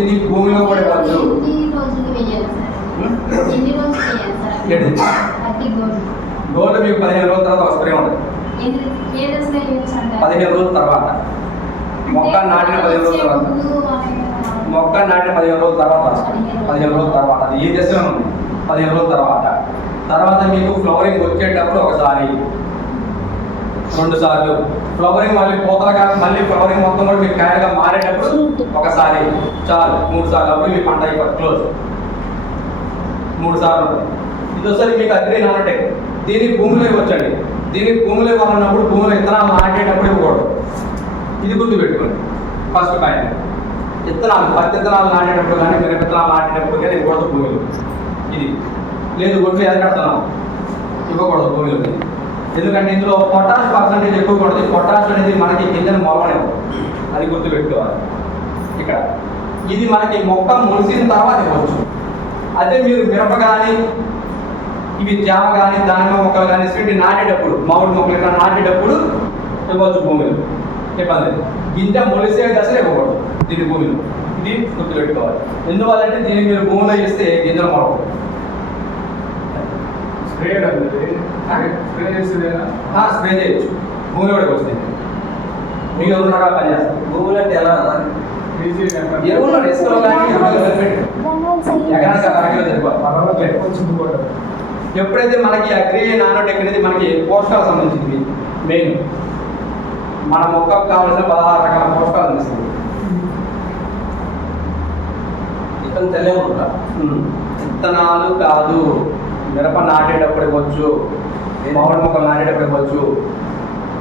ఇది భూమిలో కూడా ఇవ్వచ్చు. గోల్డ్ మీకు 15 రోజుల తర్వాత వస్తూనే ఉంటుంది. 15 రోజుల తర్వాత మొక్క నాటిన 15 రోజుల తర్వాత మొక్క నాటిన 15 రోజుల తర్వాత వస్తుంది. 15 రోజుల తర్వాత అది ఏ దశలో ఉంది. 15 రోజుల తర్వాత మీకు ఫ్లవరింగ్ వచ్చేటప్పుడు ఒకసారి 2 సార్లు ఫ్లవరింగ్ మళ్ళీ పూతలుగా మళ్ళీ ఫ్లవరింగ్ మొత్తం కూడా మీకు కాయలుగా మారేటప్పుడు ఒకసారి చాలు 3 సార్లు అప్పుడు మీ పంట అయిపోతుంది క్లోజ్. 3 సార్లు ఉంటుంది. ఇది ఒకసారి మీకు అగ్రి నానటెక్. దీనికి భూమిలో ఇవ్వచ్చండి. దీనికి భూమిలో ఇవ్వాలన్నప్పుడు భూమిలో విత్తనాలు నాటేటప్పుడు ఇవ్వకూడదు. ఇది గుర్తుపెట్టుకోండి. ఫస్ట్ పాయింట్ విత్తనాలు పత్తి విత్తనాలు నాటేటప్పుడు కానీ మిరప విత్తనాలు నాటేటప్పుడు కానీ ఇవ్వకూడదు భూమిలో. ఇది లేదు గొడ్లు ఎదగడుతున్నాం ఇవ్వకూడదు భూమిలో. ఎందుకంటే ఇందులో పొటాష్ పర్సంటేజ్ ఎక్కువ పడుతుంది. పొటాష్ అనేది మనకి గింజను మొలవలేము, అది గుర్తుపెట్టుకోవాలి. ఇక్కడ ఇది మనకి మొక్క మొలిసిన తర్వాత ఇవ్వచ్చు. అదే మీరు మిరప కానీ ఇవి జామ కానీ దానిమ్మ మొక్కలు కానీ స్వీట్ నాటేటప్పుడు మామిడి మొక్కలు ఇక్కడ నాటేటప్పుడు ఇవ్వచ్చు భూమిలో, ఇబ్బంది. గింజ మొలిసే దశలో ఇవ్వకూడదు దీని భూమిలో. ఇది గుర్తుపెట్టుకోవాలి. ఎందువల్లంటే దీన్ని మీరు భూమిలో ఇస్తే గింజలు మొలవు. స్ప్రే చేయొచ్చు భూమిలో కూడా వస్తుంది. మీకు 2 రకాల పని చేస్తారు. భూములు అంటే ఎలా ఎరువులు ఇసుకలో కానీ ఎప్పుడైతే మనకి అగ్రి నానోటెక్ అనేది మనకి పోషకాలకు సంబంధించింది. మెయిన్ మన మొక్కకు కావాల్సిన 16 రకాల పోషకాలు అందిస్తుంది. విత్తనాలు కాదు, మిరప నాటేటప్పుడు ఇవ్వచ్చు, మామిడి మొక్కలు నాటేటప్పుడు ఇవ్వచ్చు.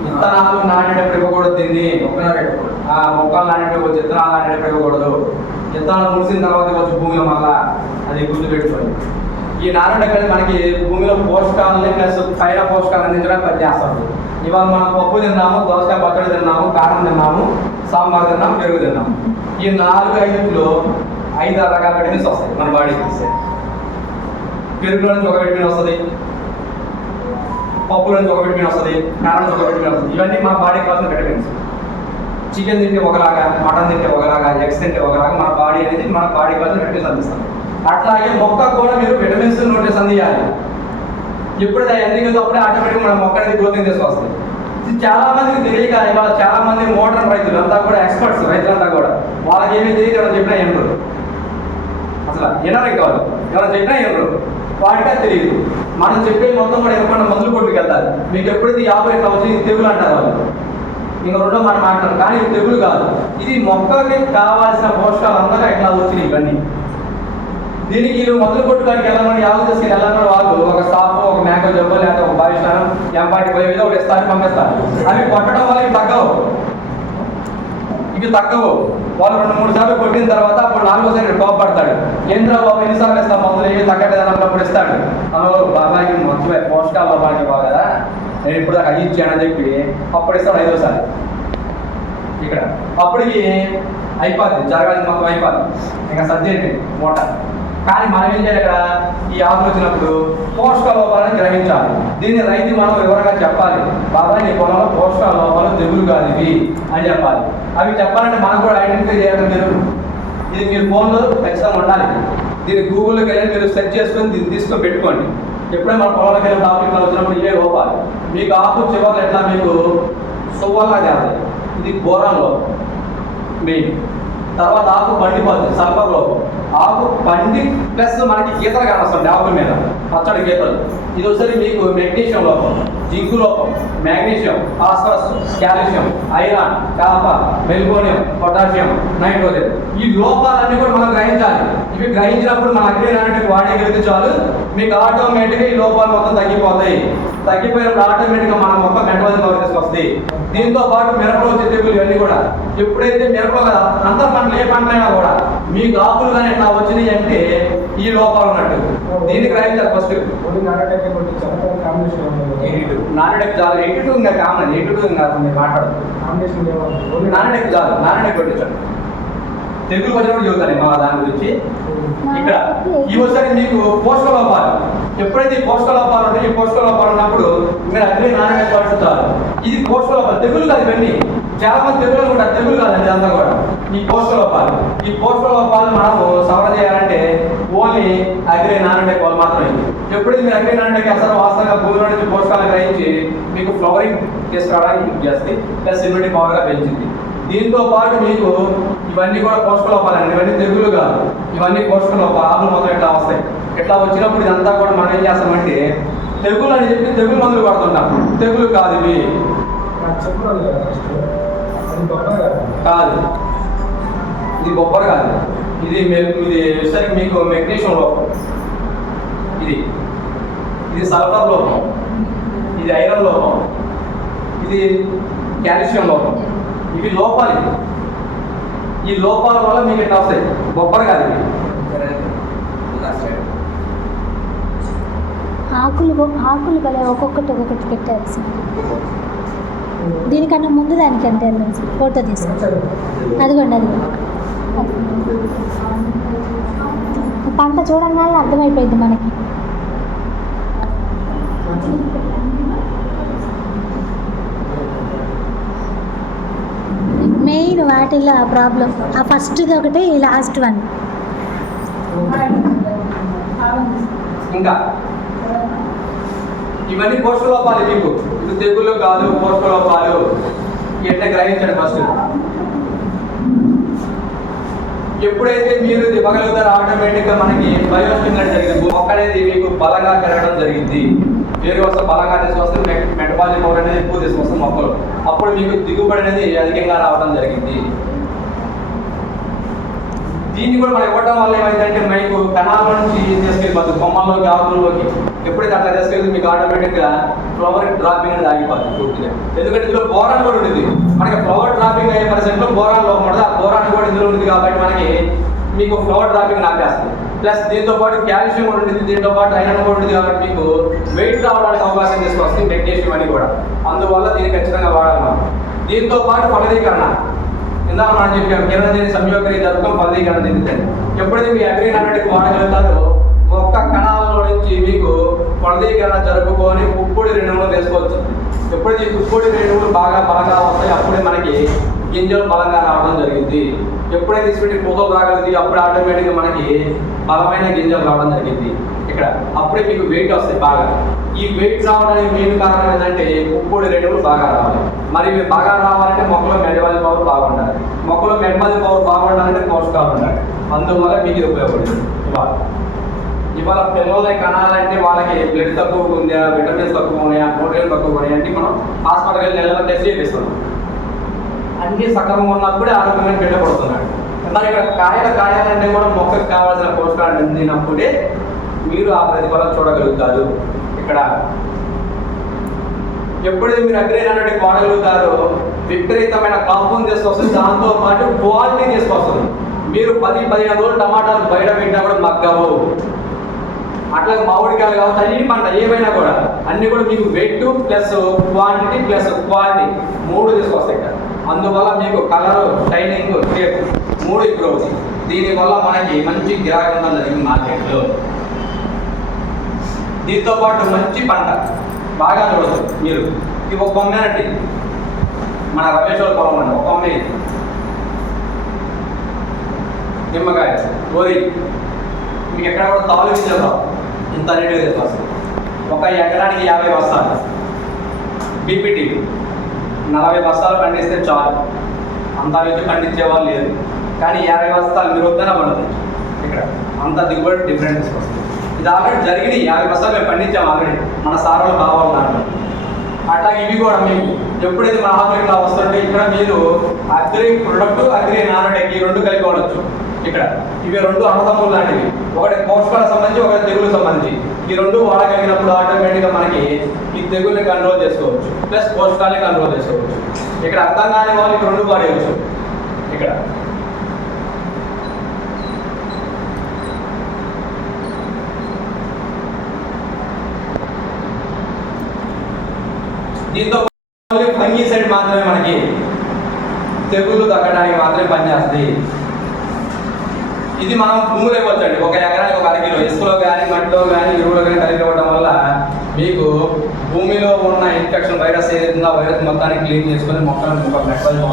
విత్తనాలు నాటేటప్పుడు ఇవ్వకూడదు. దీన్ని మొక్కలు నాటేటప్పుడు విత్తనాలు నాటేటప్పుడు ఇవ్వకూడదు. విత్తనాలు ముడిసిన తర్వాత ఇవ్వచ్చు భూమిలో. మళ్ళా అది గుర్తుపెట్టుకోండి. ఈ నానోటెక్ అనేది మనకి భూమిలో పోషకాలని ప్లస్ పైన పోషకాలు అందించడానికి పనిచేస్తుంది. ఇవాళ మనం పప్పు తిన్నాము, దోసకాయ పచ్చడి తిన్నాము, కారం తిన్నాము, సాంబార్ తిన్నాము, పెరుగు తిన్నాము. ఈ 4-5లో 5-6 రకాల విటమిన్స్ వస్తాయి మన బాడీకి. పెరుగులో నుంచి ఒక విటమిన్ వస్తుంది, పప్పులో నుంచి ఒక విటమిన్ వస్తుంది, కారం నుంచి ఒక విటమిన్ వస్తుంది. ఇవన్నీ మన బాడీకి కావాల్సిన విటమిన్స్. చికెన్ తింటే ఒకలాగా, మటన్ తింటే ఒకలాగా, ఎగ్స్ తింటే ఒకలాగా మన బాడీ అనేది మన బాడీకి కావాల్సిన విటమిన్స్ అందిస్తుంది. అట్లాగే మొక్కకు కూడా మీరు విటమిన్స్ న్యూట్రియంట్స్ అందియాలి. ఎప్పుడైతే ఎందుకు అప్పుడే ఆటోమేటిక్గా మన మొక్క అనేది గ్రోతింగ్ తీసుకొస్తుంది. ఇది చాలా మందికి తెలియక ఇవాళ చాలా మంది మోడర్న్ రైతులు అంతా కూడా ఎక్స్పర్ట్స్, రైతులంతా కూడా వాళ్ళకి ఏమీ తెలియదు. ఎవరైనా చెప్పినా వినరు, అసలు వినరు కాదు. ఎవరైనా చెప్పినా వినరు, వాటికే తెలియదు. మనం చెప్పే మొత్తం కూడా ఎవరైనా మందులు కొట్టుకెళ్తారు. మీకు ఎప్పుడైతే 50 ఇట్లా వచ్చి తెగులు అంటారు వాళ్ళు. ఇంకా రెండో మనం మాట్లాడతాం, కానీ ఇది తెగులు కాదు. ఇది మొక్కకి కావాల్సిన పోషకాలు అందరూ ఎట్లా వచ్చినాయి ఇవన్నీ. దీనికి మందులు కొట్టుకాడికి వెళ్ళమని యాభై తీసుకెళ్ళి వెళ్ళమని వాళ్ళు ఒక స్టాఫ్, ఒక మేకో జబ్బు లేకపోతే ఒక భావిష్టానం ఎంపాటి పోయే విధంగా ఒకటి ఇస్తారు, పంపిస్తారు. అవి కొట్టడం వల్ల ఇవి తగ్గవు. వాళ్ళు 2-3 సార్లు కొట్టిన తర్వాత అప్పుడు 4వ కోపడతాడు. ఏంద్రా బాబు ఎన్నిసార్లు ఇస్తాం మందులు ఏమి తగ్గలేదు అన్నప్పుడు ఇస్తాడు. బాబాకి మొత్తం పోషకాల లోపానికి బాగా కదా, నేను ఇప్పుడు దాకా అయ్యి ఇచ్చానని చెప్పి అప్పుడు ఇస్తాడు 5వసారి. ఇక్కడ అప్పటికి అయిపోద్ది, జరగాల్సిన మొత్తం అయిపోద్ది, ఇంకా సర్జరీ మూట. కానీ మనం ఏం చేయాలి, ఇక్కడ ఈ ఆకులు వచ్చినప్పుడు పోషకాల లోపాలను గ్రహించాలి. దీన్ని రైతు మనం వివరంగా చెప్పాలి. బాబాయ్ నీ పొలంలో పోషకాల లోపాలు తెగులు కాదు ఇవి అని చెప్పాలి. అవి చెప్పాలంటే మనం కూడా ఐడెంటిఫై చేయాలి. ఇది మీరు ఫోన్లో ఖచ్చితంగా ఉండాలి. దీన్ని గూగుల్లోకి వెళ్ళి మీరు సెర్చ్ చేసుకొని దీన్ని తీసుకొని పెట్టుకోండి. ఎప్పుడైనా మన పొలంలోకి వెళ్ళి టాపిక్లో వచ్చినప్పుడు ఇవే లోపాలు. మీకు ఆకు చివరి ఎట్లా మీకు సువ్వల్లా చేస్తాయి. ఇది బోరాన్లో మెయిన్. తర్వాత ఆకు పండిపోతుంది, సల్ఫర్ లోపం. ఆకు పండి ప్లస్ మనకి గీతలు కానొస్తుంది ఆకుల మీద, పచ్చడి గీతలు. ఇది ఒకసారి మీకు మెగ్నీషియం లోపం, జింకు లోపం, magnesium, phosphorus, calcium, iron, copper, molybdenum, potassium, nitrogen. ఈ లోపాలన్నీ కూడా మనం గ్రహించాలి. ఇవి గ్రహించినప్పుడు మన అగ్రి నానోటెక్ వాడేయగలిగితే చాలు, మీకు ఆటోమేటిక్గా ఈ లోపాలు మొత్తం తగ్గిపోతాయి. తగ్గిపోయినప్పుడు ఆటోమేటిక్గా మన మొక్క మెటబాలిజం కవర్ తీసుకొస్తుంది. దీంతో పాటు మిరపలో వచ్చే తెగులు ఇవన్నీ కూడా ఎప్పుడైతే మిరపలో కదా అంతర పంటలు ఏ పంటలైనా కూడా మీకు ఆకులు కానీ ఇట్లా వచ్చినాయి అంటే ఈ లోపాలు ఉన్నట్టు. దీన్ని గ్రహించాలి ఫస్ట్. నానోటెక్ చాలు, 82 ఇంకా కామన్, 82 ఇంకా మీరు మాట్లాడదు. నానోటెక్ చాలు, నానోటెక్ కొట్టించండి. తెగులు వచ్చినప్పుడు చెబుతాను మా దాని గురించి. ఇక్కడ ఇవసరి మీకు పోషక లోపాలు, ఎప్పుడైతే ఈ పోషక లోపాలు ఉంటాయి, ఈ పోషక లోపాలు ఉన్నప్పుడు మీరు అగ్రి నానోటెక్ వాడుతారు. ఇది పోషక లోపాలు, తెగులు కాదు ఇవన్నీ. చాలా మంది తెగులు ఉంటారు, తెగులు కాదండి అంతా కూడా ఈ పోషకలోపాలు. ఈ పోషకలోపాలు మనము సవరణ చేయాలంటే ఓన్లీ అగ్రి నానోటెక్ వాళ్ళు మాత్రమే. ఎప్పుడైతే మీరు అగ్రి నానోటెక్ అసలు వాస్తవంగా భూమిలో నుంచి పోషకాలు గ్రహించి మీకు ఫ్లవరింగ్ తీసుకురావడానికి యూజ్ చేస్తుంది, ప్లస్ ఇమ్యూనిటీ పవర్గా పెంచింది. దీంతో పాటు మీకు ఇవన్నీ కూడా పోషకలోపాలండి, ఇవన్నీ తెగులు కాదు, ఇవన్నీ పోషకలోపాలు. ఆకులు మొత్తం ఇట్లా వస్తాయి. ఇట్లా వచ్చినప్పుడు ఇదంతా కూడా మనం ఏం చేస్తామంటే తెగులు అని చెప్పి తెగులు మందులు పడుతుంటాం. తెగులు కాదు ఇవి, కాదు ఇది బొబ్బర్ కాదు, ఇది సరికి మీకు మెగ్నీషియం లోపం, ఇది సల్ఫర్ లోపం, ఇది ఐరన్ లోపం, ఇది కాల్షియం లోపం. ఇవి లోపాలు. ఈ లోపాల వల్ల మీకు ఎట్లా వస్తాయి, బొబ్బర్ కాదు ఇవి. ఆకులు కలే ఒక్కొక్కటి పెట్టారు సార్. దీనికన్నా ముందు దానికంటే వెళ్ళాం సార్, ఫోటో తీసుకుంటాం. అదిగోండి పంట చూడంగానే అర్థమైపోయింది మనకి. మెయిన్ వాటిల్లో ఆ ప్రాబ్లం ఆ ఫస్ట్ది ఒకటి, లాస్ట్ వన్. ఇంకా ఇవన్నీ పోషకలోపాలు. మీకు ఇది తెగులు కాదు, పోషకలోపాలు. ఎట్లా గ్రహించండి ఫస్ట్. ఎప్పుడైతే మీరు ఇది ఇవ్వగలుగుతారో ఆటోమేటిక్గా మనకి బయోస్టిమ్యులేట్ జరిగింది. మొక్క అనేది మీకు బలంగా పెరగడం జరిగింది. వేరు వస్తే బలంగా తీసుకొస్తే మెటబాలిక్ పవర్ అనేది ఎక్కువ తీసుకొస్తుంది మొక్కలు. అప్పుడు మీకు దిగుబడి అనేది అధికంగా రావడం జరిగింది. దీన్ని కూడా మనం ఇవ్వడం వల్ల ఏమైందంటే మీకు కణాల నుంచి తీసుకెళ్ళిపోతుంది కొమ్మల్లోకి, ఆకుల్లోకి. ఎప్పుడైతే అట్లా తీసుకెళ్తే మీకు ఆటోమేటిక్గా ఫ్లవర్ డ్రాపింగ్ అనేది ఆగిపోతుంది పూర్తిగా. ఎందుకంటే ఇందులో బోరాన్ కూడా ఉంటుంది. మనకి ఫ్లవర్ డ్రాపింగ్ అయ్యే పరిస్థితిలో బోరాన్ లోపం ఉంటుంది. ఆ బోరాన్ కూడా ఇందులో ఉంటుంది కాబట్టి మనకి మీకు ఫ్లవర్ డ్రాపింగ్ ఆపేస్తుంది. ప్లస్ దీంతో పాటు కాల్షియం కూడా ఉంటుంది, దీంతో పాటు ఐరన్ కూడా ఉంటుంది కాబట్టి మీకు వెయిట్ రావడానికి అవకాశం తీసుకొస్తుంది, మెగ్నీషియం అని కూడా. అందువల్ల దీన్ని ఖచ్చితంగా వాడాలి మనం. దీంతో పాటు ఫలదీకరణ, ఇందాక మనం చెప్పాం కిరణజని సంయోగక్రియ జరగడం ఫలదీకరణ చెందుతుంది. ఎప్పుడైతే మీ అగ్రి నానోటెక్ వాడగలుగుతారో మొక్క కణాలలో నుంచి మీకు ఫలదీకరణ జరుపుకొని పుప్పొడి రేణువులు తీసుకోవచ్చు. ఎప్పుడైతే ఈ పుప్పొడి రేణువులు బాగా బలంగా వస్తాయి అప్పుడే మనకి గింజలు బలంగా రావడం జరిగింది. ఎప్పుడైతే తీసుకుంటే పూతలు రాగలిగింది అప్పుడు ఆటోమేటిక్గా మనకి బలమైన గింజలు రావడం జరిగింది. ఇక్కడ అప్పుడే మీకు వెయిట్ వస్తాయి బాగా. ఈ వెయిట్ రావడానికి మెయిన్ కారణం ఏంటంటే పుప్పొడి రేణువులు బాగా రావాలి. మరి ఇవి బాగా రావాలంటే మొక్కలో మెటబాలిక్ పవర్ బాగుండాలి. మొక్కలో మెటబాలిక్ పవర్ బాగుండాలంటే పోషకాలు ఉండాలి. అందువల్ల మీకు ఇది ఉపయోగపడుతుంది. ఇవాళ పిల్లల కణాలంటే వాళ్ళకి బ్లడ్ తక్కువ ఉందా, విటమిన్స్ తక్కువ ఉన్నాయా, ప్రోటీన్ తక్కువ ఉన్నాయా అంటే మనం హాస్పిటల్కి వెళ్ళి నెలలో టెస్ట్ చేపిస్తున్నాం. అన్ని సక్రమంగా ఉన్నప్పుడే ఆరోగ్యమైన బిడ్డ పడుతున్నాడు. మరి ఇక్కడ కాయాలంటే కూడా మొక్కకు కావాల్సిన పోషకాలు అందినప్పుడే మీరు ఆ ప్రతిఫలం చూడగలుగుతారు. ఇక్కడ ఎప్పుడైతే మీరు అగ్రి నానోటెక్ వాడగలుగుతారో విపరీతమైన కాపుని తీసుకొస్తుంది, దాంతో పాటు క్వాలిటీ తీసుకొస్తుంది. మీరు 10-15 రోజులు టమాటాలు బయట పెట్టినా కూడా మగ్గవు. అట్లాగే మామిడికాయలు కావచ్చు, అన్ని పంట ఏమైనా కూడా అన్ని కూడా మీకు weight plus quantity plus quality 3 తీసుకొస్తాయి ఇక్కడ. అందువల్ల మీకు కలర్, షైనింగ్, షేప్ 3 ఇంప్రూవ్ అవుతాయి. దీనివల్ల మనకి మంచి గిరాకీ ఉండడం జరిగింది మార్కెట్లో. దీంతో పాటు మంచి పంట బాగా చూడవచ్చు మీరు. ఇవి ఒక కొమ్మేనండి, మన రమేశ్వర పొలం అండి, ఒక కొమ్మే. నిమ్మకాయ, గోరి, మీకు ఎక్కడ కూడా తాలు గింజలు ఇంత నీట్గా తీసుకొస్తుంది. ఒక ఎకరానికి 50 బస్తాలు. బీపీటీ 40 బస్తాలు పండిస్తే చాలు, అంత నుంచి పండించే వాళ్ళు లేదు. కానీ 50 బస్తాలు మీరు వద్దన పడుతుంది. ఇక్కడ అంత దిగుబడి డిఫరెంట్ తీసుకొస్తుంది. ఇది ఆల్రెడీ జరిగినాయి. 50 బస్తాలు మేము పండించాము ఆల్రెడీ మన సార్లు కావాలి దాంట్లో. అట్లాగే ఇవి కూడా మీకు ఎప్పుడైతే మన ఆకులు ఇట్లా వస్తుంటే ఇక్కడ మీరు అగ్రి ప్రొడక్ట్, అగ్రి నానోటెక్ ఈ 2 కలిపి వాడచ్చు. ఇక్కడ ఇవి 2 అన్నదమ్ములు లాంటివి. ఒకటి పోషకాలకు సంబంధించి, ఒకటి తెగులకు సంబంధించి. ఈ 2 వాడగలిగినప్పుడు ఆటోమేటిక్గా మనకి ఈ తెగుల్ని కంట్రోల్ చేసుకోవచ్చు, ప్లస్ పోషకాలని కంట్రోల్ చేసుకోవచ్చు. ఇక్కడ అర్థం కాని వాళ్ళు ఈ 2 వాడేయచ్చు. ఇక్కడ దీంతో ఫంగిసైడ్ మాత్రమే మనకి తెగులు తగ్గడానికి మాత్రమే పనిచేస్తుంది. ఇది మనం భూములు ఇవ్వచ్చండి. 1 ఎకరానికి 1 అర కిలో ఇసుకలో కానీ, మట్టిలో కానీ, ఎరువులో కానీ కలిపి ఇవ్వడం వల్ల మీకు భూమిలో ఉన్న ఇన్ఫెక్షన్ వైరస్ ఏదైతుందో ఆ వైరస్ మొత్తాన్ని క్లీన్ చేసుకొని మొక్కలను ఒక మెట్టలు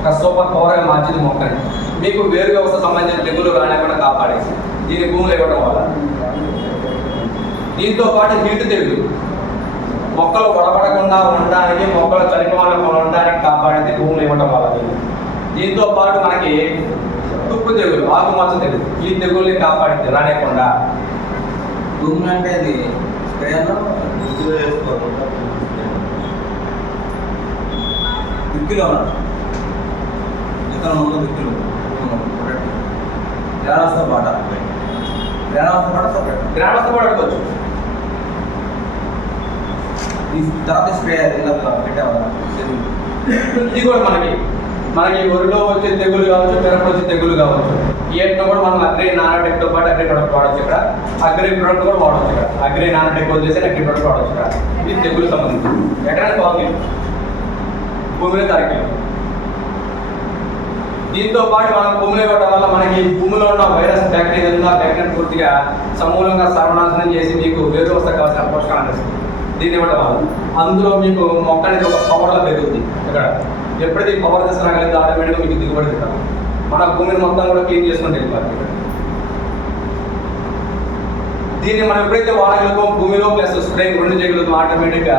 ఒక సూపర్ పవర్గా మార్చింది మొక్కని. మీకు వేరు వ్యవస్థ సంబంధించిన తెగులు రానివ్వకుండా కాపాడేసి దీన్ని భూమిలో ఇవ్వడం వల్ల. దీంతో పాటు హీట్ తెగులు మొక్కలు వడబడకుండా ఉండడానికి, మొక్కలు చనిపోకుండా ఉండడానికి కాపాడేది భూమిలో ఇవ్వడం వల్ల. దీంతో పాటు మనకి తుప్పు తెగులు, ఆకుమచ్చ తెగులు, ఈ తెగుల్ని కాపాడింది రానివ్వకుండా. భూమి అంటే అది స్ప్రేలో విక్కిలో విక్కిలో గ్రామస్థ పాట సపరేట్ గ్రామస్థ కూడా అడుకోవచ్చు. ఈ తర్వాత స్ప్రే పెట్టేవాళ్ళ ఇది కూడా మనకి ఒరిలో వచ్చే తెగులు కావచ్చు, మిరప వచ్చే తెగులు కావచ్చు. ఏట్లో కూడా మనం అగ్రి నానోటెక్తో పాటు అగ్రి ప్రొడక్ట్ వాడచ్చు. ఇక్కడ అగ్రి ప్రొడక్ట్ కూడా వాడచ్చు. ఇక్కడ అగ్రి నానోటెక్ వదిలేసి అగ్రి ప్రొడక్ట్ వాడచ్చు. ఇక్కడ ఇది తెగులు సంబంధించి ఎకరానికి 1 కిలో, భూమిలో 1/2 కిలో. దీంతో పాటు మనం భూమిలో ఇవ్వడం వల్ల మనకి భూమిలో ఉన్న వైరస్ బ్యాక్టీరియా పూర్తిగా సమూలంగా సర్వనాశనం చేసి మీకు వేరు వ్యవస్థ కావాల్సిన పోషకాలు అందిస్తుంది. దీన్ని ఇవ్వడం వల్ల అందులో మీకు మొక్క అనేది ఒక పవర్లో పెరుగుతుంది. ఇక్కడ ఎప్పుడైతే పవర్ తీసుకురాగలిగితే ఆటోమేటిక్గా మీకు దిగుబడి తింటాం. మన భూమిని మొత్తం కూడా క్లీన్ చేసుకుంటే వెళ్ళిపోతుంది. దీన్ని మనం ఎప్పుడైతే వాడగలుగుతాం భూమిలో ప్లస్ స్ప్రే 2 చేయగలుగుతాం, ఆటోమేటిక్గా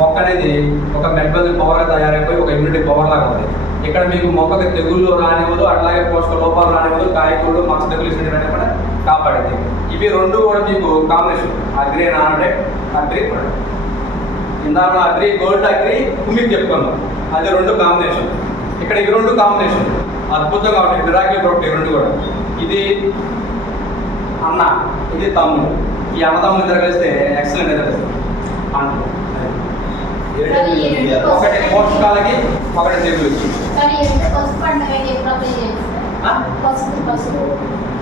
మొక్క అనేది ఒక మెబ్బల్ పవర్గా తయారైపోయి ఒక ఇమ్యూనిటీ పవర్ లాగా ఉంది. ఇక్కడ మీకు మొక్కకి తెగుళ్ళు రానివ్వదు, అట్లాగే పోషక లోపాలు రానివ్వదు, కాయకూరలు మచ్చ తెగులు ఇచ్చినటువంటి కూడా కాపాడేది. ఇవి 2 కూడా మీకు combination agri nanotech, agri product. ఇందాక అగ్రి గోల్డ్ అగ్రి మీకు చెప్పుకున్నాం, అది 2 కాంబినేషన్. ఇక్కడ ఇవి 2 కాంబినేషన్ అద్భుతంగా ఉంటాయి. మిరాకిల్ ప్రొడక్ట్ 2 కూడా. ఇది అన్న, ఇది తమ్ముడు. ఈ అన్నదమ్ములు తిరగలిస్తే ఎక్సలెంట్ తిరగలిస్తాం అంటారు. ఒకటి పోషకాలకి, ఒకటి తెగులుకి.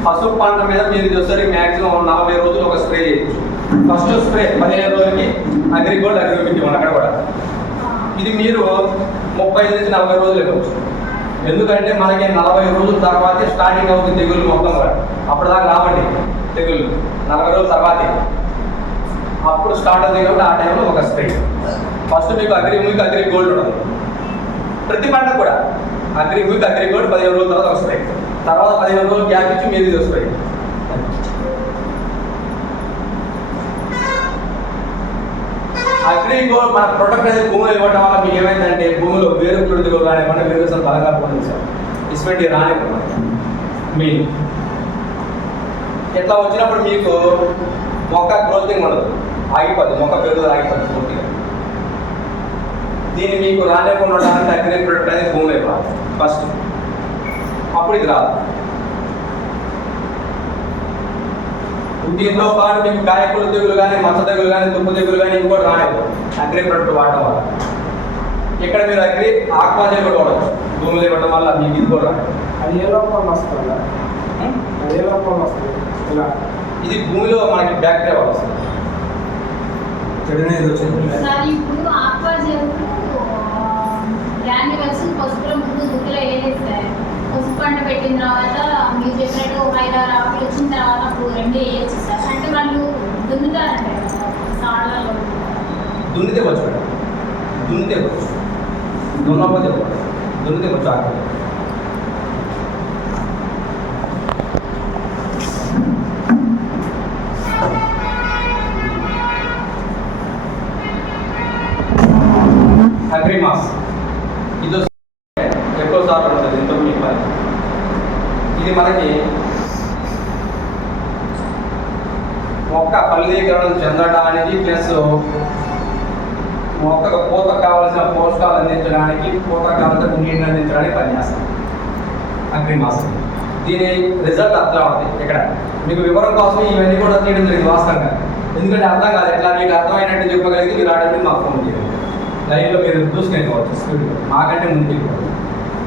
పసుపు పంట మీద మీరు వచ్చేసరికి మ్యాక్సిమం 40 రోజులు ఒక స్ప్రే చేయొచ్చు. ఫస్ట్ స్ప్రే 15 రోజులకి అగ్రిగోల్డ్ అగ్రిమిట్ అక్కడ కూడా. ఇది మీరు 35 నుంచి 40 రోజులు ఇవ్వచ్చు. ఎందుకంటే మనకి 40 రోజుల తర్వాతే స్టార్టింగ్ అవుతుంది తెగుళ్ళు మొత్తం కూడా. అప్పటిదాకా రావండి తెగుళ్ళు, 40 రోజుల తర్వాతే అప్పుడు స్టార్ట్ అవుతుంది. కాబట్టి ఆ టైంలో ఒక స్ప్రే. ఫస్ట్ మీకు అగ్రి గోల్డ్ ఉండదు. ప్రతి పంట కూడా అగ్రి గోల్డ్ 15 రోజుల తర్వాత ఒక స్ప్రే. తర్వాత 15 రోజులు గ్యాప్ ఇచ్చి మీరు ఇది స్ప్రే. అగ్రి గోల్డ్ మన ప్రొడక్ట్ అనేది భూమిలో ఇవ్వడం వల్ల మీకు ఏమైందంటే భూమిలో వేరు పురుగు రానివ్వండి, వేరు బలంగా పొందించారు. ఇటువంటి రానివ్వండి మీ ఇట్లా వచ్చినప్పుడు మీకు మొక్క గ్రోతింగ్ ఉండదు, ఆగిపోద్ది. మొక్క పెరుగుదల ఆగిపోద్ది పూర్తిగా. దీన్ని మీకు రానివ్వకుండా ఉండడానికి అగ్రి ప్రొడక్ట్ అనేది భూమిలో ఇవ్వాలి ఫస్ట్, అప్పుడు ఇది రాదు. దీంతో పాటు మీకు కాయకూర తెగులు కానీ, మచ్చ తెగులు కానీ, తుప్పు తెగులు కానీ ఇవి కూడా రానివ్వదు అగ్రి ప్రొడక్ట్ వాడటం వల్ల. ఇక్కడ మీరు అగ్రి ఆక్వాజే కూడా వాడచ్చు భూమిలో ఇవ్వడం వల్ల మీకు ఇది కూడా రాదు. అది ఏ లోపల వస్తుందా? అది ఏ లోపల వస్తుంది? ఇలా ఇది భూమిలో మనకి బ్యాక్టీరియా వల్ల వస్తుంది. చెడునేది వచ్చింది. ఇప్పుడు గ్రాన్యువల్స్ పసుపులో ముందు దుక్కులో వేసేస్తారు. పసుపు పంట పెట్టిన తర్వాత మీరు చెప్పినట్టు 5-6 ఆకులు వచ్చిన తర్వాత అప్పుడు 2 వేయచ్చు సార్. అంటే వాళ్ళు దున్నుతారంటే సాళ్ళలో దున్నితే వచ్చు మేడం, దున్నితే వచ్చు, దున్నపోతే దున్నితే వచ్చు ఆకు. అగ్రిమాస్ ఇది ఎక్కువ సార్లు ఉంటుంది. ఇంత మీకు ఇది మనకి మొక్క ఫలీకరణం చెందడానికి ప్లస్ మొక్కకు పూత కావాల్సిన పోషకాలు అందించడానికి, పూత కావాల్సిన నీటిని అందించడానికి పనిచేస్తాం అగ్రిమాస్. దీని రిజల్ట్ అట్లా ఉంటుంది. ఇక్కడ మీకు వివరం కోసం ఇవన్నీ కూడా తీయడం జరిగింది వాస్తవంగా. ఎందుకంటే అర్థం కాదు, ఎట్లా మీకు అర్థమైనట్టు చెప్పగలిగి మీరు ఆడడానికి మాకు ఫోన్ చేయండి. లైవ్లో మీరు చూసుకునేకోవచ్చు స్పీడ్గా, మాకంటే ముందుకు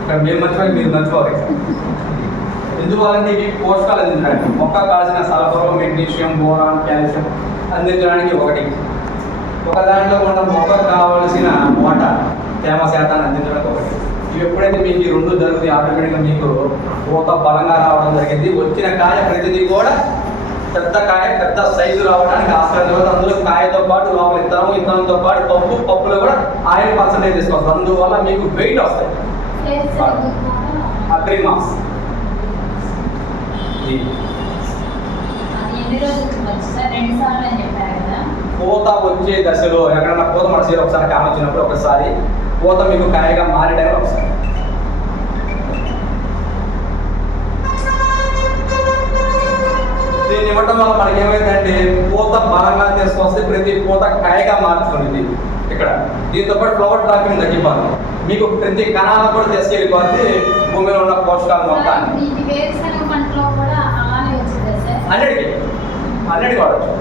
ఇక్కడ మేము మర్చిపోయి మీరు మర్చిపోవాలి. ఎందువల్లంటే ఇవి పోషకాలు అందించడానికి, మొక్క కావాల్సిన సల్ఫర్, మెగ్నీషియం, బోరాన్, కాల్షియం అందించడానికి ఒక దాంట్లో ఉన్న మొక్కకు కావలసిన వాటర్, తేమ శాతాన్ని అందించడానికి ఒకటి. ఇవి ఎప్పుడైతే మీకు ఈ 2 జరుగుతాయి ఆటోమేటిక్గా మీకు పూత బలంగా రావడం జరిగింది. వచ్చిన కాయ ప్రతిదీ కూడా పెద్ద కాయ పెద్ద సైజు రావడానికి ఆస్కారం ఉంది. అందులో కాయతో పాటు లోపల ఇత్తనంతో పాటు పప్పులో కూడా ఆయిల్ పర్సెంటేజ్ తీసుకోవచ్చు. అందువల్ల మీకు వెయిట్ వస్తాయి. అగ్రిమాస్ ఎన్ని రోజులకు వచ్చు సార్? 2 సార్లు అని చెప్పారు కదా. పూత వచ్చే దశలో ఎక్కడన్నా పూత మన సీర ఒకసారి కాయ వచ్చినప్పుడు ఒకసారి పూత మీకు కాయగా మారే టైంలో ఒకసారి దీన్ని ఇవ్వటం వల్ల మనకి ఏమైందంటే పూత బలంగా తీసుకొస్తే ప్రతి పూత కాయగా మార్చుకుంటుంది. ఇక్కడ దీంతో పాటు ఫ్లవర్ డ్రాపింగ్ తగ్గిపోతుంది. మీకు ప్రతి కణాలను కూడా తీసుకెళ్ళిపోతే భూమిలో ఉన్న పోషకాలు మొత్తాన్ని ఇది వేరుశనగ పంటలో కూడా అలానే వచ్చిందా సార్? అన్నిటికీ వాడచ్చు.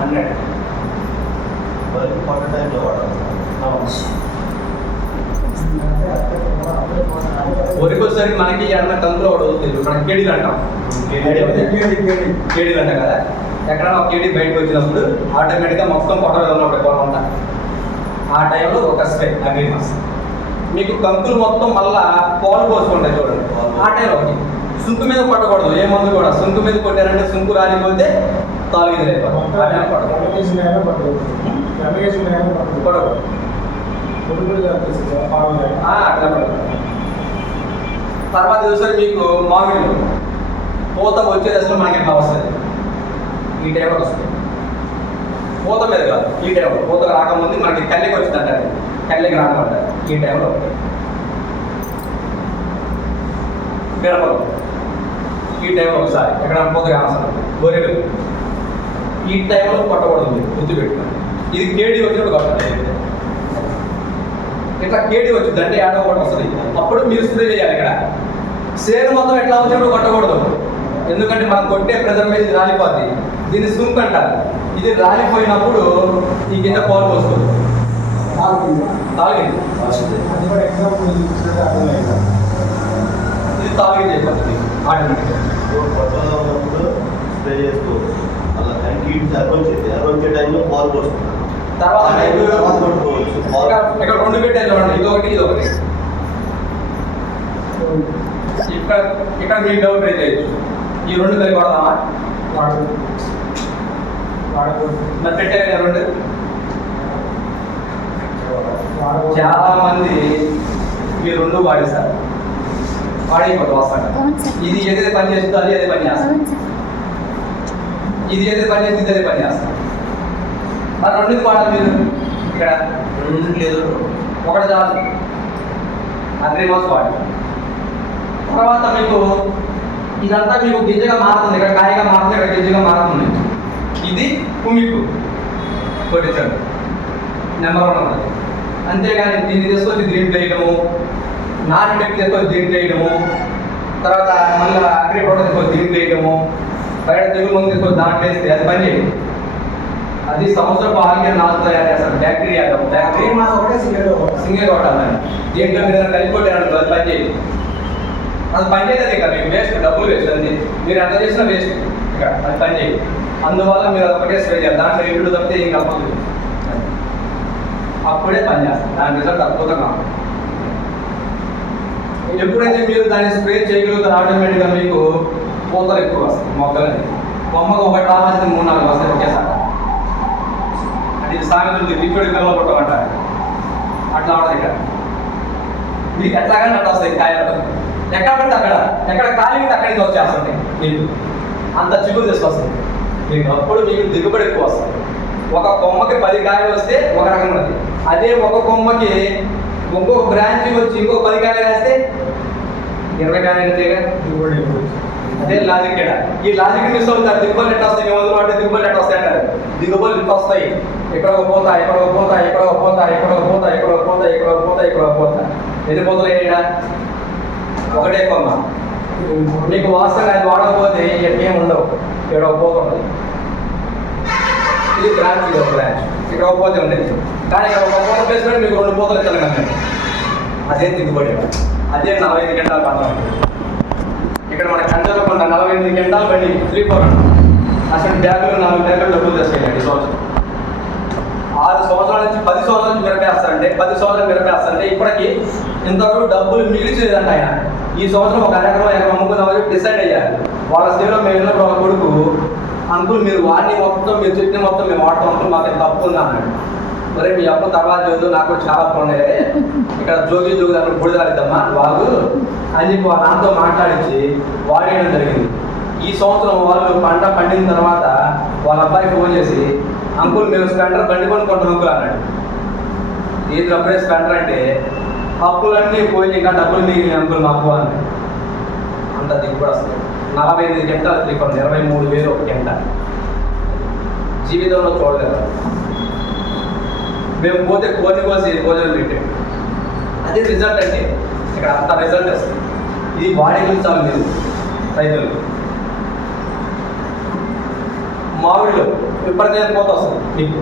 అన్నిటి పంట టైంలో వాడాలి. వరికోసరికి మనకి ఎన్న కందులో ఒకటి వదులుతుంది. మనం కేడీలు అంటాం. కేడీలు అంటాం కదా. ఎక్కడైనా ఒక కేడీ బయటకు వచ్చినప్పుడు ఆటోమేటిక్గా మొత్తం పొట్టలో ఉన్నప్పుడు కోరమంట. ఆ టైంలో ఒక స్ప్రే అగ్రిమాస్. మీకు కంకులు మొత్తం మళ్ళా పాలు పోసుకుంటాయి చూడండి. ఆ టైంలో ఒకటి సుంకు మీద కొట్టకూడదు. ఏ మందు కూడా సుంకు మీద కొట్టారంటే సుంకు రాలిపోతే తాలుగిది అయిపోతుంది. ఆ టైం కొట్టకూడదు. తర్వాత చూసారు మీకు మామిడి పూత వచ్చే దశలో మనకి ఎట్లా వస్తుంది? ఈ టైంలో వస్తుంది. పూత మీద కాదు, ఈ టైంలో పూత రాకముందు మనకి కళ్ళకి వచ్చింది అంటారు. కళ్ళకి రాకమంటారు. ఈ టైంలో మిరపలు ఈ టైంలో ఒకసారి ఎక్కడ పూత కావలసిన గొర్రెలు ఈ టైంలో కొట్టకూడదు. గుర్తు పెట్టుకోండి. ఇది కేడీ వచ్చినప్పుడు కొట్టాలి. ఇట్లా కేడీ వచ్చింది అంటే ఏడో ఒకటి వస్తుంది. అప్పుడు మీరు స్ప్రే చేయాలి. ఇక్కడ సేను మొత్తం ఎట్లా వచ్చినప్పుడు కొట్టకూడదు. ఎందుకంటే మనం కొట్టే ప్రెజర్ మీద ఇది రాలిపోద్ది. దీన్ని సుంక్ అంటారు. ఇది రాలిపోయినప్పుడు ఈ కింద పాలు పోస్తుంది. తాగింది ఇది తాగింది అయిపోతుంది ఆటోమేటిక్గా. పంటలో ఉన్నప్పుడు స్ప్రే చేస్తూ అలా కీడ్స్ అరవచ్చే టైంలో పాలు పోస్తుంది. తర్వాత కొట్టుకోవచ్చు. ఇక్కడ 2 పెట్టాయి చూడండి. ఇదొకటి ఇదొకటి. ఇక్కడ మీకు డౌట్ రైజ్ చేయొచ్చు. ఈ 2 కలిపి వాడదామా? మరి పెట్టాయి 2. చాలా మంది ఈ 2 వాడేస్తారు. వాడైపోతుంది వస్తాడు. ఇది ఏదైతే పని చేస్తుందో అది అదే పని చేస్తాం. ఇది ఏదైతే పని చేస్తుంది అదే పని చేస్తాం. మరి 2కి వాడాలి మీరు. ఇక్కడ 2 లేదు, ఒకటి చాలు. అగ్రిమాస్ వాడి తర్వాత మీకు ఇదంతా మీకు గింజగా మారుతుంది. ఇక్కడ కాయగా మారుతుంది, ఇక్కడ గింజగా మారుతుంది. ఇది కుమికు కొట్టించండి. నెంబర్ 1 ఉంటుంది. అంతేగాని దీన్ని తీసుకొచ్చి దీంట్లో వేయడము, నాటి టెక్ తీసుకొచ్చి దీంట్లో వేయడము, తర్వాత మళ్ళీ అగ్రి ప్రోడక్ట్ తీసుకొచ్చి దీంట్లో వేయడము, బయట తెగులు మందు తీసుకొచ్చి దాంట్లో వేస్తే అది పని చేయదు. అది సంవత్సరపు ఆరోగ్యం నాలుగు తయారు చేస్తారు. బ్యాక్టీరియా సింగిల్ కొట్టాలని దీంట్లో మీరు కలిపి కొట్టారనుకో అది పని చేయదు. అది పని చేయదు. ఇక మీకు వేస్ట్, డబ్బులు వేస్ట్. అది మీరు ఎంత చేసినా వేస్ట్. ఇక్కడ అది పని చేయదు. అందువల్ల మీరు అదొకటే స్ప్రే చేయాలి. దాంట్లో ఇంట్లో తప్పితే ఏం కలపదు. అప్పుడే పని చేస్తారు. దాని రిజల్ట్ అద్భుతంగా ఉంటుంది. ఎప్పుడైతే మీరు దాన్ని స్ప్రే చేయగలుగుతారు ఆటోమేటిక్గా మీకు పూతలు ఎక్కువ వస్తాయి. మొక్కలని కొమ్మకు ఒకటి రావాల్సింది 3-4 వస్తాయి ఒకేసారి. అంటే ఇది సాగుతుంది. లిక్విడ్ కల్లో కొట్టమంటారు. అట్లా ఉంటుంది. ఇక్కడ మీకు ఎట్లాగానే అట్లా వస్తాయి కాయలు. ఎక్కడ పడితే అక్కడ, ఎక్కడ ఖాళీ ఉంటే అక్కడి నుంచి వచ్చేస్తుంది. మీకు అంత చిగురు తీసుకొస్తుంది. మీకు అప్పుడు మీకు దిగుబడి ఎక్కువ వస్తుంది. ఒక కొమ్మకి 10 కాయలు వస్తే ఒక రకం ఉన్నది. అదే ఒక కొమ్మకి ఇంకొక బ్రాంచ్ వచ్చి ఇంకో 10 కాయలు వేస్తే 20 కాయలు అంతేగా దిగుబడి ఎక్కువ. అదే లాజిక్. ఇక్కడ ఈ లాజిక్ మిస్ అవుతారు. దిగుబడులు ఎట్లా వస్తాయి? మేము వాటి దిగుబడులు ఎట్లా వస్తాయి అంటారు. దిగుబడులు ఎట్లా వస్తాయి? ఇక్కడ ఒక పోతా, ఇక్కడ ఒక పోతా, ఇక్కడ ఒక పోతా, ఇక్కడ ఒక పోతా, ఇక్కడ ఒక పోతా, ఇక్కడ ఒక పోతా, ఇక్కడ ఒక పోతా. ఎన్ని పోతలు అయ్యాడా? ఒకటే కొమ్మ. మీకు వాస్తవంగా అది వాడకపోతే ఏం ఉండవు. ఇక్కడ ఒక పోత ఉంటుంది. ఇది బ్రాంచ్, ఇది ఒక బ్రాంచ్. ఇక్కడ ఒక పోతే ఉండేది. కానీ ఇక్కడ ఒక పోత ప్లేస్ పెట్టి మీకు 2 పోతలు ఇస్తాను కదా. అదే దిగుబడి. అదే 45 గంటలు పంట. ఇక్కడ మన కంచెలో కొంత 48 గంటలు బండి 3-4 అసలు బ్యాగులు 4 బ్యాగులు డబ్బులు తీసుకెళ్ళండి. సంవత్సరం 6 సంవత్సరాల నుంచి 10 సంవత్సరాల నుంచి మిరపేస్తారంటే 10 సంవత్సరాలు మిరపేస్తారంటే ఇప్పటికి ఇంతవరకు డబ్బులు మిగిలిచేదంట ఆయన. ఈ సంవత్సరం ఒక ఎకరం అమ్ముకుందామని డిసైడ్ అయ్యారు. వాళ్ళ స్టేలో మేము వెళ్ళినప్పుడు ఒక కొడుకు, అంకుల్ మీరు వాడిని మొత్తం మీరు చెప్పిన మొత్తం మేము వాడుతూ ఉంటాం, మాకు ఎంత అప్పు ఉందా అన్నాడు. మరి మీ అప్పు తర్వాత చదువు, నాకు చాలా అప్పు ఉన్నాయి, ఇక్కడ జోగి దాంట్లో బుడిదారిద్దమ్మా వాళ్ళు అని చెప్పి వాళ్ళ నాన్నతో మాట్లాడించి వాడేయడం జరిగింది. ఈ సంవత్సరం వాళ్ళు పంట పండిన తర్వాత వాళ్ళ అబ్బాయి ఫోన్ చేసి, అంకుల్ మేము స్పెండర్ బండి కొనుక్కుంటాం అంకుల్ అన్నాడు. ఏది అప్పుడే స్పెండర్ అంటే అప్పులన్నీ పోయి ఇంకా డబ్బులు మిగిలిన అంకుల్ మాకు అని. అంత దిగుబడి వస్తుంది. 45 గంటల త్రికోణం 23,000 ఒక గంట. జీవితంలో చూడలేదు. మేము పోతే కోసి భోజనం పెట్టాము. అది రిజల్ట్ అంటే ఇక్కడ అంత రిజల్ట్ వస్తుంది. ఇది వాడి గురించాలి మీరు రైతులు. మామిడిలో విపరీతమైన పోత వస్తుంది మీకు.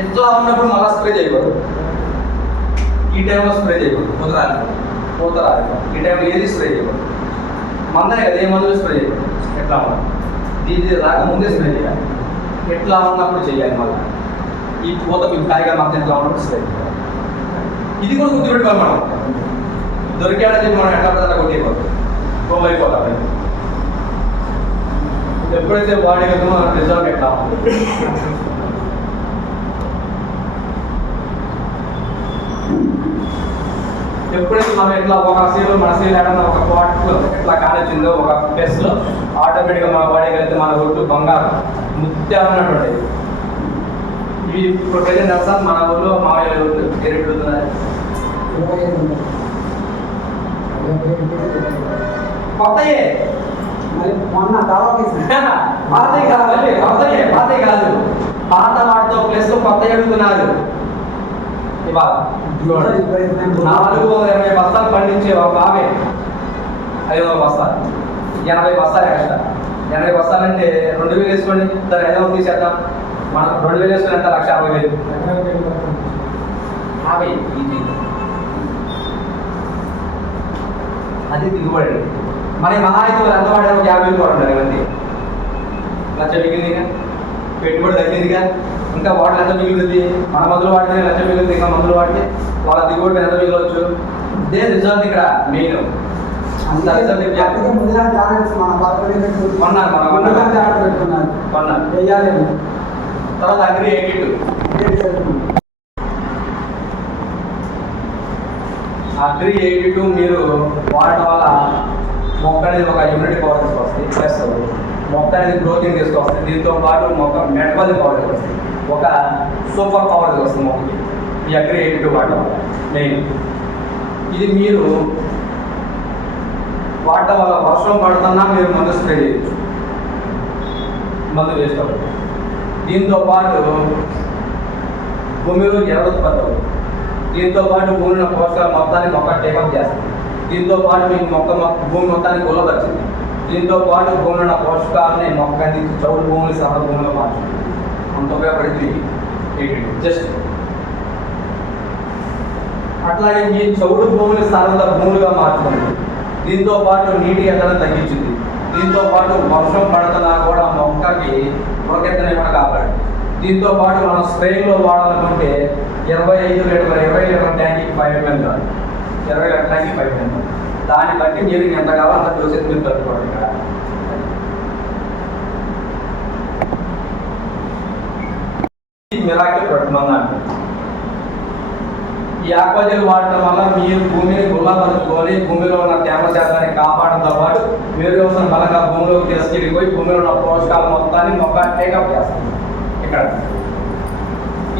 ఎట్లా ఉన్నప్పుడు మళ్ళీ స్ప్రే చేయకూడదు. ఈ టైంలో స్ప్రే చేయకూడదు. పూత రాలి ఈ టైంలో ఏది స్ప్రే చేయకూడదు. మందనే కదా, ఏ మందులు స్ప్రే చేయకూడదు. ఎట్లా ఉన్నా ఇది రాకముందే స్ప్రే చేయాలి. ఎట్లా ఉన్నప్పుడు చేయాలి. మళ్ళీ ఈ పూత మీకు కాయగా మాత్రం ఎట్లా ఉన్నప్పుడు స్ప్రే చేయాలి. ఇది కూడా గుర్తుపెట్టుకోవాలి. మనం దొరికాడని చెప్పి మనం ఎట్లా పడితే కొట్టేయకూడదు. గోల్ అయిపోతాం. ఎప్పుడైతే బాడీ వెళ్తామో రిజల్ట్ ఎట్లా ఎప్పుడైతే మనం ఎట్లా ఒక సీలో మన సీల్ ఏదైనా ఒక పార్ట్లో ఎట్లా కాలేజిందో ఒక ప్లేస్లో ఆటోమేటిక్గా మన బాడీకి వెళ్తే మన ఒడ్డు బంగారం ముత్యం ఉన్నటువంటి ఇవి ఇప్పుడు ప్రజెంట్ తెలుసా మన ఊళ్ళో మామయ్య ఊళ్ళు ఎరుగుతున్నాయి. కొత్తయే మొన్న పాతయ్య కాదు పాత వాటితో ప్లస్ కొత్త అడుగుతున్నారు. ఇవాళ 420 బస్తాలు పండించే ఒక ఆమె 500 బస్తాలు 80 బస్తాలు ఎక్స్ట్రా. 80 బస్తాలు అంటే 2,000 వేసుకోండి, దాన్ని 500 తీసేద్దాం. మనం 2,000 వేసుకుని ఎంత 1,50,000. అది దిగుబడి. మన మహా అయితే ఎంత వాడారు 50,000 కూడా ఉంటారు. ఇవన్నీ లక్ష మిగిలిందిగా, పెట్టుబడి తగ్గిందిగా. ఇంకా వాటర్ ఎంత మిగులుతుంది? మన మందులు వాడితే లక్ష మిగులుతుంది. ఇంకా మందులు వాడితే వాళ్ళ దిగుబడి ఎంత మిగలవచ్చు? ఇదే రిజల్ట్ ఇక్కడ మెయిన్. అంత రిజల్ట్ తర్వాత అగ్రి 82. అగ్రి 82 మీరు వాడటం వల్ల మొక్క అనేది ఒక ఇమ్యూనిటీ పవర్ తీసుకొస్తుంది. ప్లస్ మొక్క అనేది గ్రోతింగ్ తీసుకొస్తుంది. దీంతో పాటు మొక్క మెటబాలిక్ పవర్ తీసుకొస్తుంది. ఒక సూపర్ పవర్ తీసుకొస్తుంది మొక్కకి ఈ అగ్రి 82 వాడటం వల్ల మెయిన్. ఇది మీరు వాడటం వల్ల వర్షం పడుతున్నా మీరు మందు స్ప్రే చేయొచ్చు, మందు వేసుకోవాలి. దీంతో పాటు భూమిలో ఎర్రత్పత్తి అవుతుంది. దీంతో పాటు భూమిలో పోషకాలు మొత్తాన్ని మొక్క టేకప్ చేస్తుంది. దీంతో పాటు మీకు భూమి మొత్తాన్ని కుల్లపరిచింది. దీంతో పాటు భూమిలో ఉన్న పోషకాలని మొక్క అందించి చౌడు భూములు సరళ భూమిలో మార్చుతుంది. అంత ఉపయోగపడింది జస్ట్. అట్లాగే ఈ చౌడు భూములు సరళ భూములుగా మార్చుకుంది. దీంతో పాటు నీటి ఎద్దడం తగ్గించింది. దీంతో పాటు వర్షం పడుతున్నా కూడా మొక్కకి ఉరకెత్తనేమో కాపాడు. దీంతో పాటు మనం స్ప్రేలో వాడాలనుకుంటే 25 లీటర్ల 20 లీటర్ల ట్యాంక్కి 5 ml కాదు, 20 లీటర్ల ట్యాంక్కి 5 ml. దాన్ని బట్టి మీరు ఎంత కావాలో అంత డోసేజ్ మీరు కలుపుకోండి. ఇక్కడ మిరాకిల్ పెట్టుకున్నాను. ఈ ఆక్వాజల్ వాడటం వల్ల మీరు భూమిని గుల్లపరుచుకొని భూమిలో ఉన్న తేమ శాతాన్ని కాపాడడంతో పాటు మీరు వ్యవసాయం బలంగా భూమిలోకి తీసుకెళ్ళిపోయి భూమిలో ఉన్న పోషకాల మొత్తాన్ని మొక్క టేకప్ చేస్తుంది. ఇక్కడ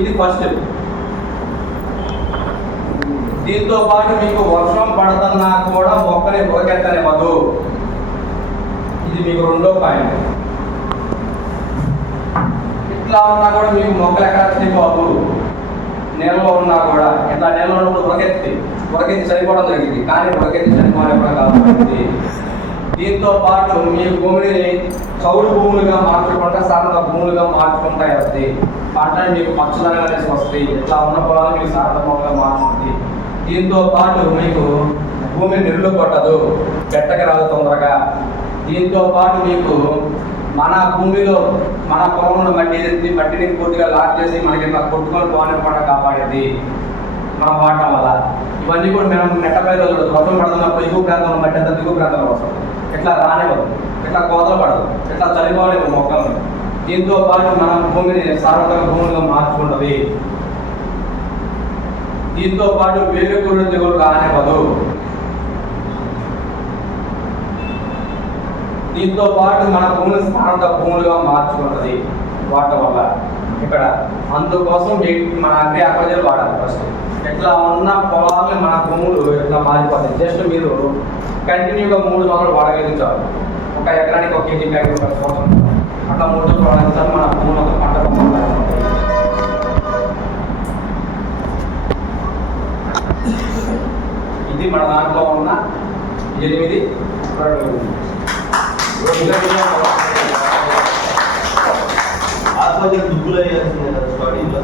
ఇది ఫస్ట్. దీంతో పాటు మీకు వర్షం పడుతున్నా కూడా మొక్కని ఉరకెత్తనివ్వదు. ఇది మీకు రెండో పాయింట్. ఇట్లా ఉన్నా కూడా మీకు మొక్కలు ఎక్కడ చనిపోదు. నేలలో ఉన్నా కూడా ఇట్లా నేలలో ఉన్నప్పుడు ఉరకెత్తి చనిపోవడం జరిగింది, కానీ ఉరకెత్తి చనిపోవడం కాబట్టి దీంతో పాటు మీ భూమిని చౌడు భూములుగా మార్చకుండా సారణ భూములుగా మార్చుకుంటా వస్తుంది. పంటని మీకు పచ్చదనంగా తీసుకొస్తుంది. ఇట్లా ఉన్న పొలాలు మీకు సారణ భూములుగా మార్చుతుంది. దీంతో పాటు మీకు భూమి నిరులు కొట్టదు, గట్టకి రాదు తొందరగా. దీంతో పాటు మీకు మన భూమిలో మన పొలంలో మట్టిని పూర్తిగా లాక్ చేసి మనకి ఇట్లా కొట్టుకొని పోనివ్వకుండా కాపాడేది. మనం వాడటం వల్ల ఇవన్నీ కూడా మనం నెట్టపై రోజులు వర్షం పడుతున్నప్పుడు ఎగువ ప్రాంతంలో మట్టి అంతా దిగువ ప్రాంతంలో వస్తుంది. ఎట్లా రానివ్వదు, ఎట్లా కోతలు పడదు, ఎట్లా చలిపోలేదు మొక్కల్ని. దీంతో పాటు మనం భూమిని సారవంతక భూములుగా మార్చుకుంటుంది. దీంతో పాటు వేరుకుళ్ళు తెగులు రానివ్వదు. దీంతో పాటు మన భూమిని సారవంతక భూములుగా మార్చుకుంటుంది వాడటం వల్ల. ఇక్కడ అందుకోసం మన అగ్రి ఆక్వాజల్ వాడాలి. ఫస్ట్ ఎట్లా ఉన్న పొలాలని మన భూములు ఎట్లా మారిపోతాయి. జస్ట్ మీరు కంటిన్యూగా 3 సంవత్సరాలు వాడగలిగించాలి. ఒక ఎకరానికి 1 కేజీ ప్యాకెట్ ఒక సంవత్సరం అట్లా 3 సంవత్సరాలు వాడగలిగించాలి. మన భూములు ఒక పంట ఇది మన దాంట్లో ఉన్న 8 ఆత్మహత్య దుక్కులు అయ్యాల్సిందే కదా స్టార్టింగ్లో.